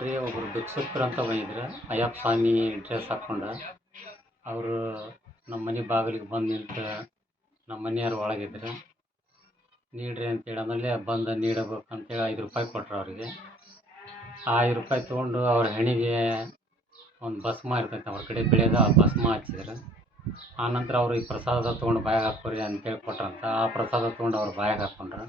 ರೀ ಒಬ್ಬರು ಭಿಕ್ಷುಕರು ಅಂತ ಬಂದಿದ್ರು ಅಯ್ಯಪ್ಪ ಸ್ವಾಮಿ ಡ್ರೆಸ್ ಹಾಕ್ಕೊಂಡು ಅವರು ನಮ್ಮ ಮನೆ ಬಾಗಿಲಿಗೆ ಬಂದು ನಿಂತು ನಮ್ಮ ಮನೆಯವ್ರು ಒಳಗಿದ್ರು. ನೀಡ್ರಿ ಅಂತೇಳಿ ಆಮೇಲೆ ಬಂದು ನೀಡಬೇಕು ಅಂತೇಳಿ ಐದು ರೂಪಾಯಿ ಕೊಟ್ರು ಅವರಿಗೆ. ಆ ಐದು ರೂಪಾಯಿ ತೊಗೊಂಡು ಅವ್ರ ಹೆಣಿಗೆ ಒಂದು ಭಸ್ಮ ಇರ್ತೈತೆ, ಅವ್ರ ಕಡೆ ಬೆಳೆಯೋದು ಆ ಭಸ್ಮ ಹಚ್ಚಿದ್ರು ಆನಂತರ ಅವರು ಈ ಪ್ರಸಾದ ತೊಗೊಂಡು ಬಾಯಾಗ ಹಾಕ್ಕೊರಿ ಅಂತೇಳಿ ಕೊಟ್ರಂತ ಆ ಪ್ರಸಾದ ತೊಗೊಂಡು ಅವ್ರು ಬಾಯಾಗ ಹಾಕ್ಕೊಂಡ್ರು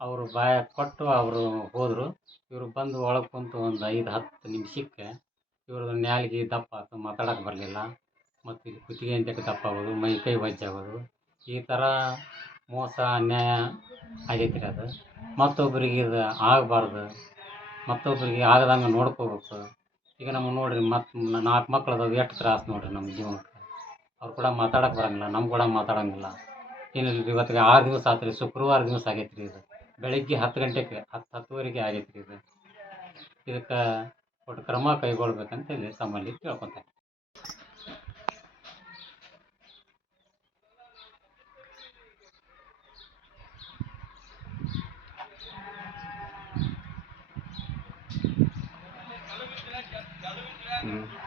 ಅವರು ಬಾಯಾಗ ಕೊಟ್ಟು ಅವರು ಹೋದರು. ಇವರು ಬಂದು ಒಳಗೆ ಕುಂತು ಒಂದು ಐದು ಹತ್ತು ನಿಮಿಷಕ್ಕೆ ಇವ್ರದ್ದು ನ್ಯಾಲ್ಗೆ ದಪ್ಪ ಆಯ್ತು ಮಾತಾಡಕ್ಕೆ ಬರಲಿಲ್ಲ. ಮತ್ತು ಇದು ಕುತ್ತಿಗೆ ಅಂತ್ಯಕ್ಕೆ ದಪ್ಪ ಆಗೋದು, ಮೈ ಕೈ ಆಗೋದು. ಈ ಥರ ಮೋಸ, ಅನ್ಯಾಯ ಆಗೈತೆ ರೀ ಅದು. ಮತ್ತೊಬ್ಬರಿಗೆ ಇದು ಆಗಬಾರ್ದು. ಮತ್ತೊಬ್ಬರಿಗೆ ಆಗದಂಗೆ ನೋಡ್ಕೋಬೇಕು. ಈಗ ನಮಗೆ ನೋಡಿರಿ, ಮತ್ತು ನಾಲ್ಕು ಮಕ್ಳು ಅದಾವೆ, ಎಷ್ಟು ತ್ರಾಸು ನೋಡಿರಿ ನಮ್ಮ ಜೀವನಕ್ಕೆ. ಅವ್ರು ಕೂಡ ಮಾತಾಡಕ್ಕೆ ಬರೋಂಗಿಲ್ಲ ನಮ್ಮ ಕೂಡ ಮಾತಾಡೋಂಗಿಲ್ಲ. ಏನಿಲ್ಲ ಇವತ್ತಿಗೆ ಆರು ದಿವಸ ಆತು ರೀ ಶುಕ್ರವಾರ ದಿವಸ ಆಗೈತೆ ರೀ ಇದು. ಬೆಳಗ್ಗೆ ಹತ್ತು ಗಂಟೆಗೆ ಹತ್ತು ಹತ್ತುವರೆಗೆ ಆಗೈತೆ ರೀ ಇದು ಇದಕ್ಕೆ ಒಟ್ಟು ಕ್ರಮ ಕೈಗೊಳ್ಬೇಕಂತ ಹೇಳಿ ತಮ್ಮಲ್ಲಿ ಕೇಳ್ಕೊತೇನೆ Mm-hmm.